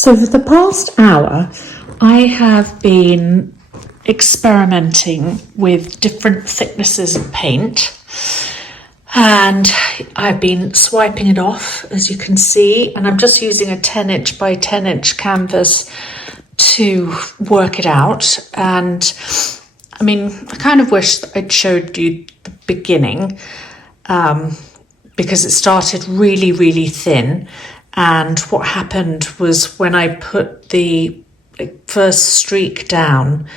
So for the past hour, I have been experimenting with different thicknesses of paint, and I've been swiping it off, as you can see, and I'm just using a 10" by 10" canvas to work it out. And I mean, I kind of wish that I'd showed you the beginning, because it started really, really thin. And what happened was when I put the first streak down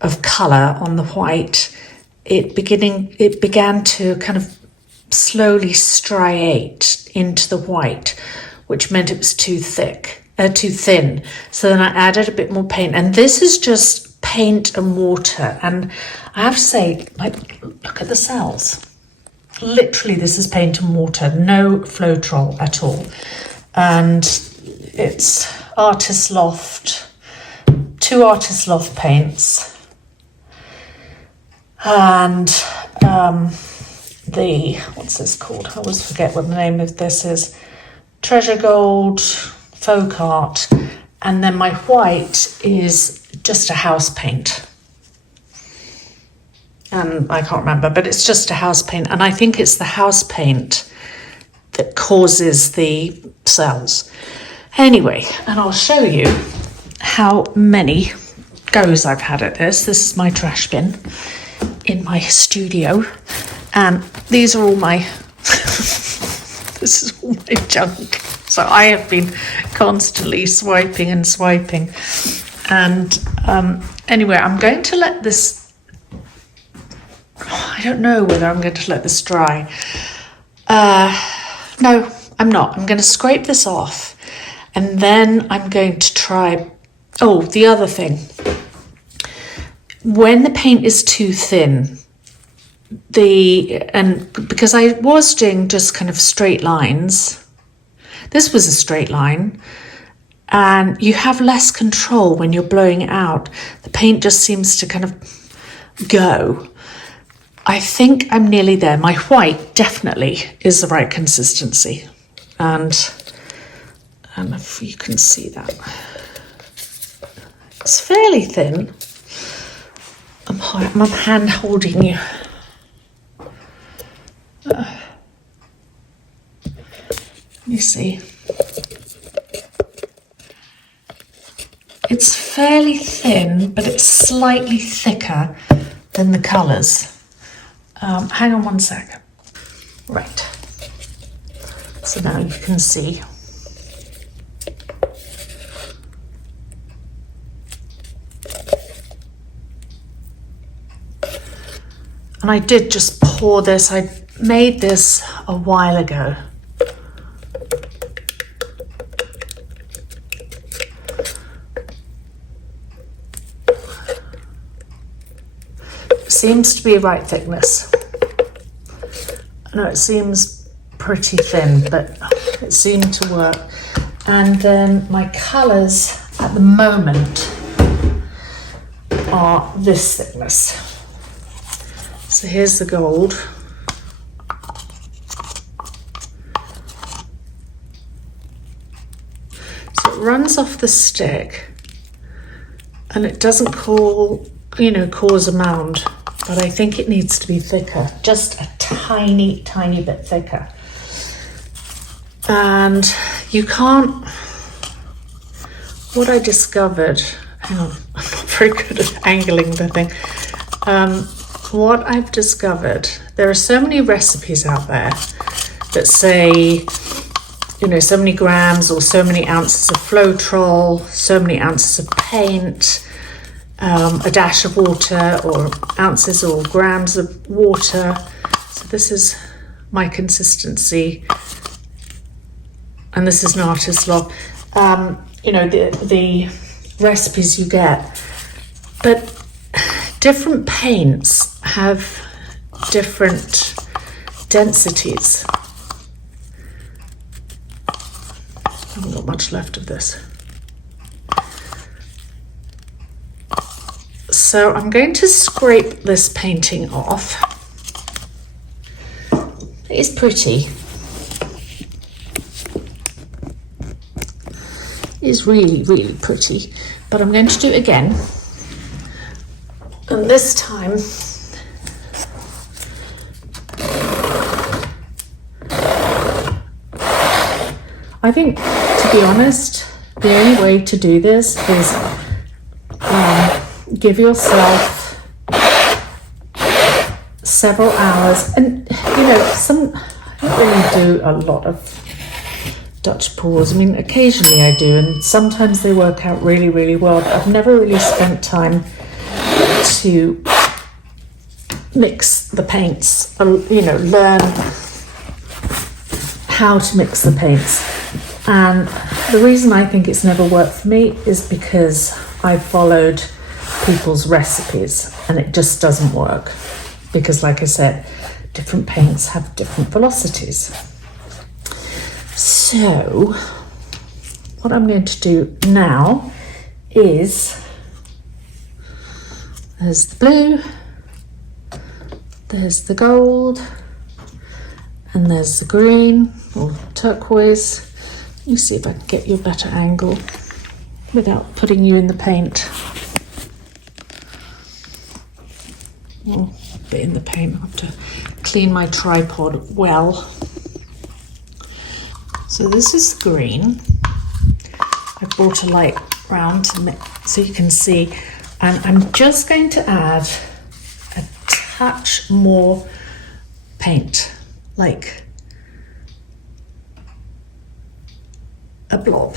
of colour on the white, it began to kind of slowly striate into the white, which meant it was too thin. So then I added a bit more paint, and this is just paint and water. And I have to say, like, look at the cells. Literally, this is paint and water, no Floetrol at all. And it's Artist Loft, 2 Artist Loft paints, and what's this called? I always forget what the name of this is. Treasure Gold, Folk Art, and then my white is just a house paint. And I can't remember, but it's just a house paint, and I think it's the house paint that causes the cells. Anyway, and I'll show you how many goes I've had at this. This is my trash bin in my studio, and these are all my this is all my junk. So I have been constantly swiping and swiping. And anyway, I'm going to let this, I don't know whether I'm going to let this dry. No, I'm not. I'm going to scrape this off, and then I'm going to try. Oh, the other thing. When the paint is too thin, because I was doing just kind of straight lines. This was a straight line, and you have less control when you're blowing it out. The paint just seems to kind of go. I think I'm nearly there. My white definitely is the right consistency. And if you can see that. It's fairly thin. I'm hand holding you. Let me see. It's fairly thin, but it's slightly thicker than the colours. Hang on one second. Right. So now you can see. And I did just pour this. I made this a while ago. Seems to be right thickness. I know it seems pretty thin, but it seemed to work. And then my colours at the moment are this thickness. So here's the gold. So it runs off the stick, and it doesn't cause a mound. But I think it needs to be thicker, just a tiny, tiny bit thicker. And you can't, what I discovered, hang on, I'm not very good at angling the thing. What I've discovered, there are so many recipes out there that say, so many grams or so many ounces of Floetrol, so many ounces of paint, a dash of water, or ounces or grams of water. So this is my consistency, and this is an Artist Loft. The recipes you get, but different paints have different densities. I haven't got much left of this. So I'm going to scrape this painting off. It's pretty. is really, really pretty. But I'm going to do it again. And this time, I think, to be honest, the only way to do this is give yourself several hours. And, you know, I don't really do a lot of Dutch pours. I mean, occasionally I do, and sometimes they work out really, really well. But I've never really spent time to mix the paints, you know, learn how to mix the paints. And the reason I think it's never worked for me is because I followed people's recipes and it just doesn't work. Because, like I said, different paints have different velocities. So what I'm going to do now is, there's the blue, there's the gold, and there's the green or turquoise. Let me see if I can get you a better angle without putting you in the paint. Oh, a bit in the paint. I have to clean my tripod well. So this is the green. I brought a light round so you can see. And I'm just going to add a touch more paint, like a blob.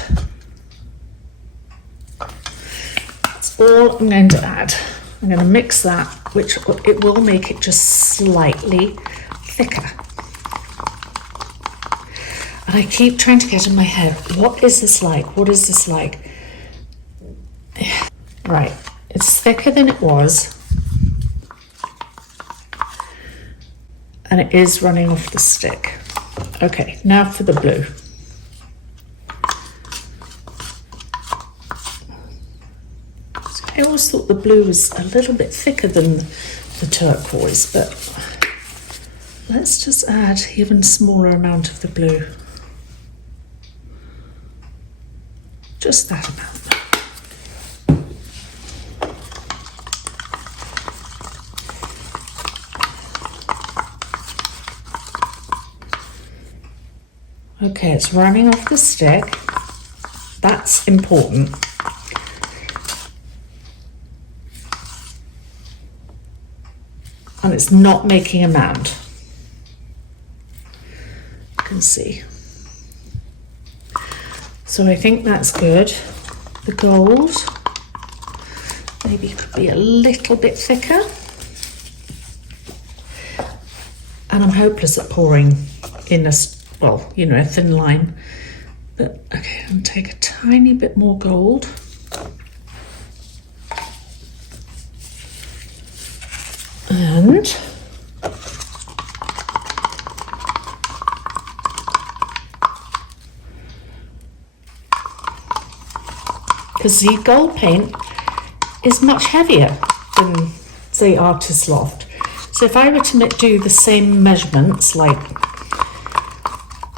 That's all I'm going to add. I'm going to mix that, which it will make it just slightly thicker. And I keep trying to get in my head, what is this like? What is this like? Right, it's thicker than it was. And it is running off the stick. Okay, now for the blue. I always thought the blue was a little bit thicker than the turquoise, but let's just add even smaller amount of the blue. Just that amount. Okay, it's running off the stick. That's important. And it's not making a mound. You can see. So I think that's good. The gold maybe could be a little bit thicker. And I'm hopeless at pouring in a, well, you know, a thin line. But okay, I'm gonna take a tiny bit more gold. And because the gold paint is much heavier than, say, Artist Loft. So if I were to do the same measurements, like,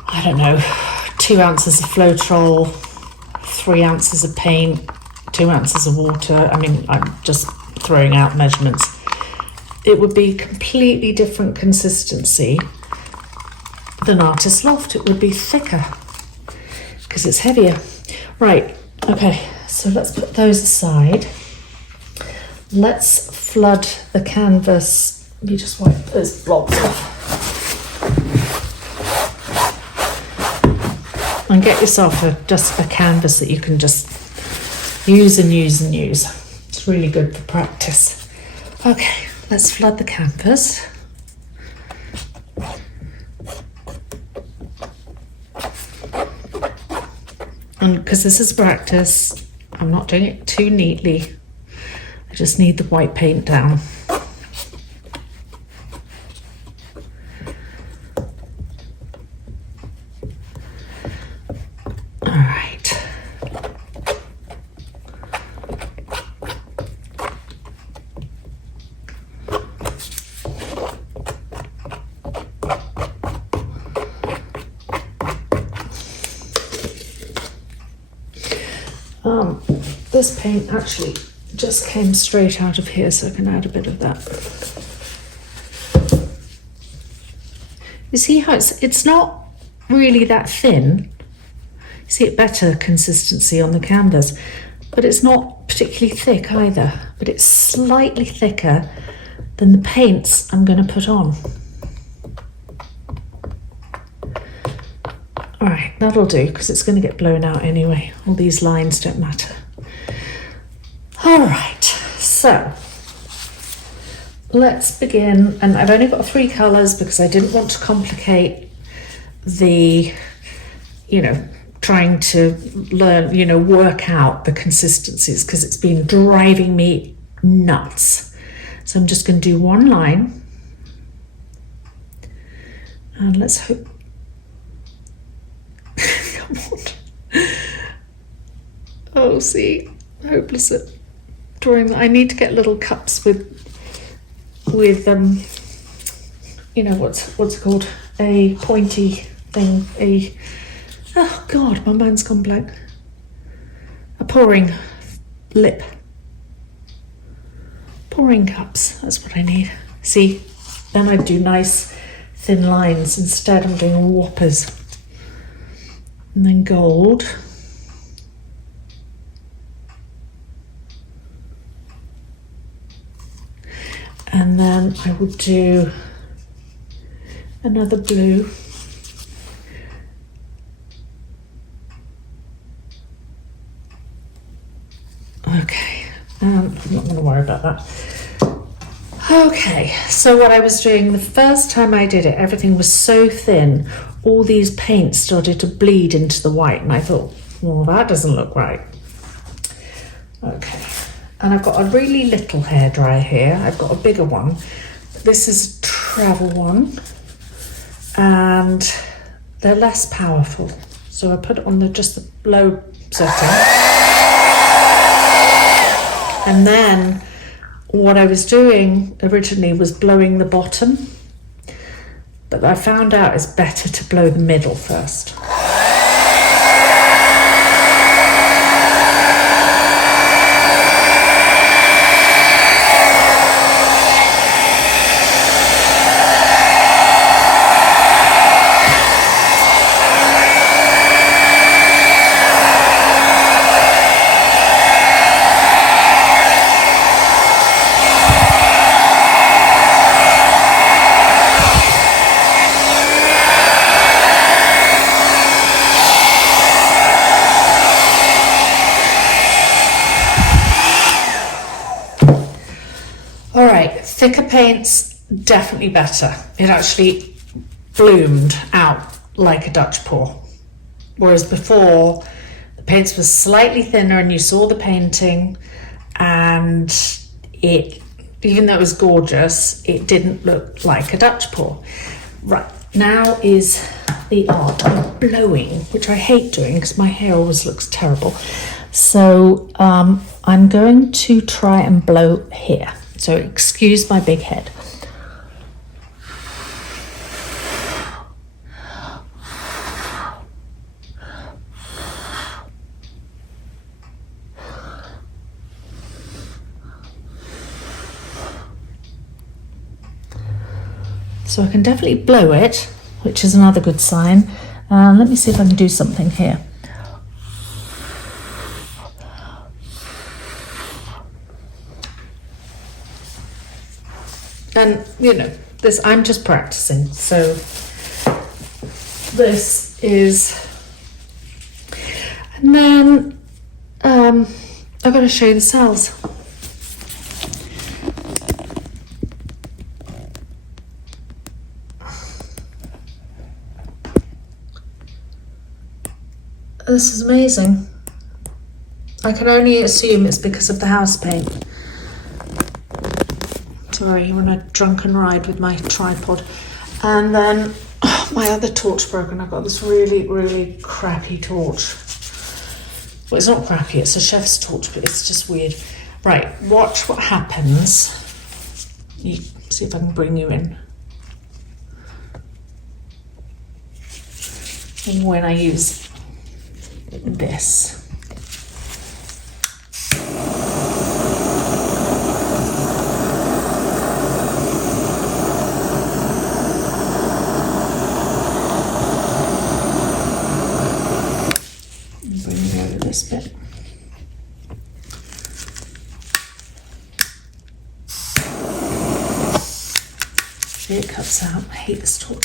I don't know, 2 ounces of Floetrol, 3 ounces of paint, 2 ounces of water, I mean, I'm just throwing out measurements, it would be completely different consistency than Artist Loft. It would be thicker because it's heavier. Right, okay, so let's put those aside. Let's flood the canvas. Let me just wipe those blobs off. And get yourself just a canvas that you can just use and use and use. It's really good for practice. Okay. Let's flood the canvas. And because this is practice, I'm not doing it too neatly. I just need the white paint down. All right. this paint actually just came straight out of here, so I can add a bit of that. You see how it's not really that thin. You see it better consistency on the canvas, but it's not particularly thick either, but it's slightly thicker than the paints I'm going to put on. All right, that'll do, because it's going to get blown out anyway. All these lines don't matter. All right, so let's begin. And I've only got 3 colours because I didn't want to complicate the, trying to learn, work out the consistencies, because it's been driving me nuts. So I'm just going to do 1 line. And let's hope. Come on. Oh, see, hopeless at drawing that. I need to get little cups with what's it called? A pointy thing. Oh God, my mind's gone blank. A pouring lip. Pouring cups, that's what I need. See, then I do nice thin lines. Instead I'm doing whoppers. And then gold. And then I will do another blue. Okay, I'm not going to worry about that. Okay, so what I was doing the first time I did it, everything was so thin, all these paints started to bleed into the white, and I thought, well, that doesn't look right. Okay, and I've got a really little hairdryer here. I've got a bigger one. This is a travel one, and they're less powerful. So I put it on just the low setting. And then what I was doing originally was blowing the bottom, but I found out it's better to blow the middle first. Thicker paints, definitely better. It actually bloomed out like a Dutch pour. Whereas before, the paints were slightly thinner and you saw the painting, and it, even though it was gorgeous, it didn't look like a Dutch pour. Right, now is the art of blowing, which I hate doing because my hair always looks terrible. So I'm going to try and blow here. So excuse my big head. So I can definitely blow it, which is another good sign. Let me see if I can do something here. And this, I'm just practicing. So this is, and then I've got to show you the cells. This is amazing. I can only assume it's because of the house paint. Sorry, we're on a drunken ride with my tripod. And then my other torch broken. I've got this really, really crappy torch. Well, it's not crappy, it's a chef's torch, but it's just weird. Right, watch what happens. See if I can bring you in. When I use this. this out. I hate this tool.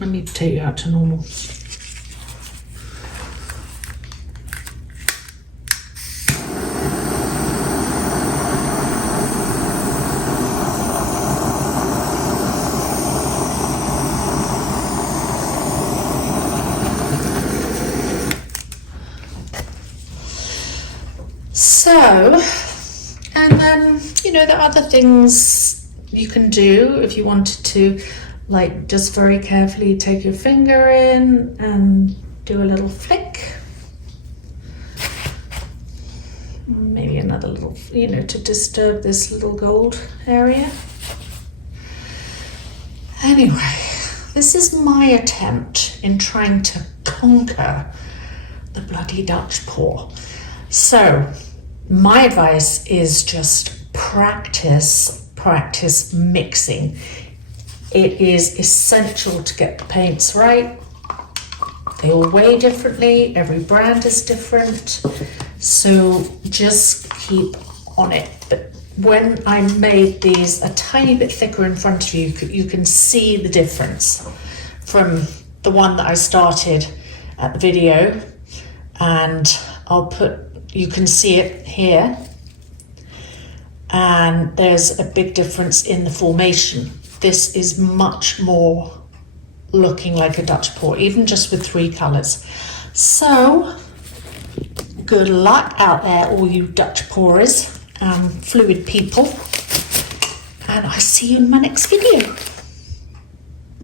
Let me take you out to normal. So, and then, you know, there are other things you can do if you wanted to, like just very carefully take your finger in and do a little flick. Maybe another little, you know, to disturb this little gold area. Anyway, this is my attempt in trying to conquer the bloody Dutch pour. So my advice is just practice mixing. It is essential to get the paints right. They all weigh differently, every brand is different, so just keep on it. But when I made these a tiny bit thicker in front of you, you can see the difference from the one that I started at the video, and you can see it here, and there's a big difference in the formation. This is much more looking like a Dutch pour, even just with 3 colours. So, good luck out there, all you Dutch pourers and fluid people, and I see you in my next video.